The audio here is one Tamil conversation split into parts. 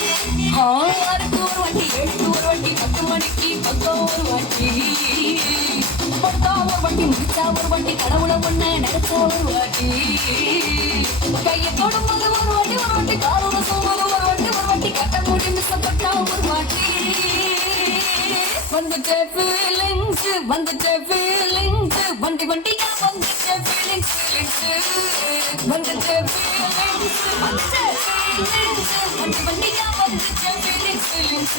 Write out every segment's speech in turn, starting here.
ஆறுக்கு ஒரு வாட்டி, ஏழுக்கு ஒரு வாட்டி, 10 மணிக்கு பக்கம் ஒரு வாட்டி, படுத்தா ஒரு வாட்டி, முடிச்சா ஒரு வாட்டி, கடவுளை ஒண்ண நினைச்சா ஒரு வாட்டி, கையை தொடும்போது ஒரு வாட்டி, ஒரு வாட்டி, காலோட சோம்போது ஒரு வாட்டி, ஒரு வாட்டி, கட்ட மூடி மிசப்பட்டா ஒரு வாட்டி. வந்துட்ட ஃபீலிங்ஸ், வந்துட்ட ஃபீலிங்ஸ், வண்டி வண்டியா வந்துட்ட ஃபீலிங்ஸ், ஃபீலிங்ஸ், வந்துட்ட ஃபீலிங்ஸ், வந்துட்ட ஃபீலிங்ஸ், வண்டி வண்டியா வந்துட்ட ஃபீலிங்ஸ், ஃபீலிங்ஸ்.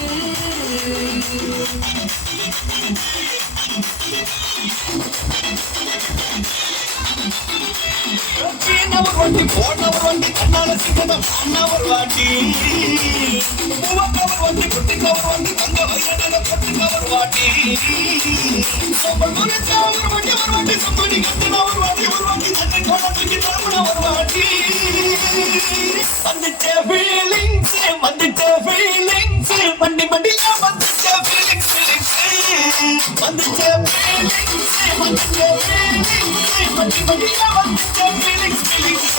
ஒரு வாட்டி போனவர் வண்டி கண்ணால சிக்கனம் ஒரு வாட்டி ஒரு வாட்டி குட்டிக்கவர் வண்டி தங்க வயதான பட்டுக்கவர் வாட்டி ஒரு வாட்டி சம்படி கட்டின ஒரு வாட்டி தன்னை குழந்தைக்கு தமிழ ஒரு வாட்டி. வந்துட்ட ஃபீலிங்ஸ், வந்துட்ட ஃபீலிங்ஸ், வண்டி வண்டியா வந்துட்ட ஃபீலிங்ஸ், ஃபீலிங்ஸ், வந்துட்ட ஃபீலிங்ஸ், வந்துட்ட ஃபீலிங்ஸ், வண்டி வண்டியா வந்துட்ட ஃபீலிங்ஸ், ஃபீலிங்ஸ்.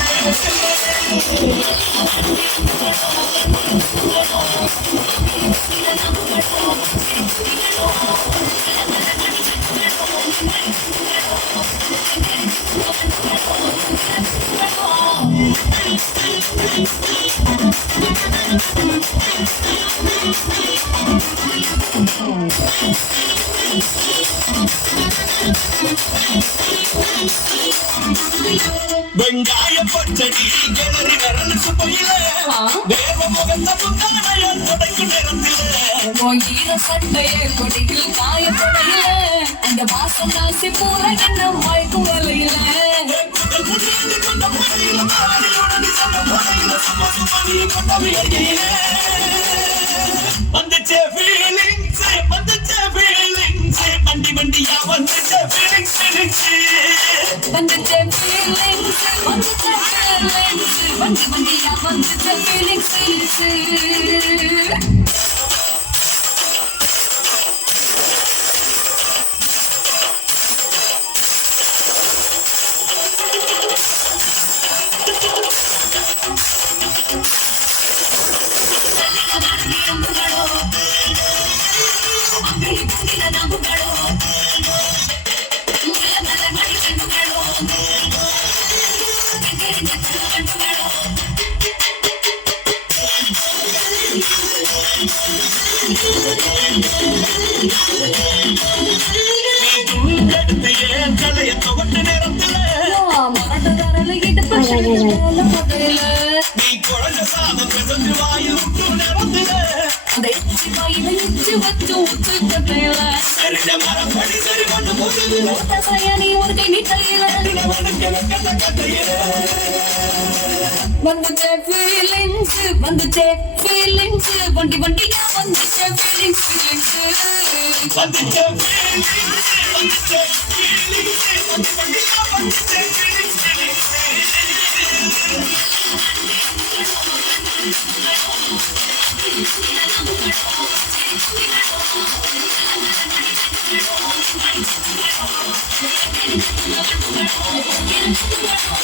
வெங்காய பச்சடி கிளறி நிறந்து சுப்பையில வேவ முகந்த முந்தானைய தொடக்கு நிறத்தில ஈர சட்டைய கொடியில் காயப்படையில அந்த வாசம் நாசி பூரா என்ன வாய்க்கும் வலையில வந்துச்சே ஃபீலிங்ஸ், வந்துச்சே ஃபீலிங்ஸ், வண்டி வண்டியா வந்துச்சே ஃபீலிங்ஸ், ஃபீலிங்ஸ், வந்துட்ட ஃபீலிங்ஸ், வந்துட்ட ஃபீலிங்ஸ், வண்டி வண்டியா வந்துட்ட ஃபீலிங்ஸ், ஃபீலிங்ஸ். கலைய தொகட்டு நேரத்துல நீ குழந்தை சாதம் பெசஞ்சு வாயில் விட்டு நேரத்துல சரிஞ்ச மரம் படி சரி பண்ணு போது வந்துட்ட ஃபீலிங்ஸ், வந்துட்ட ஃபீலிங்ஸ், வண்டி வண்டியா வந்துட்ட ஃபீலிங்ஸ், ஃபீலிங்ஸ், வந்துட்ட ஃபீலிங்ஸ், வந்துட்ட ஃபீலிங்ஸ், வண்டி வண்டியா வந்துட்ட ஃபீலிங்ஸ், ஃபீலிங்ஸ்.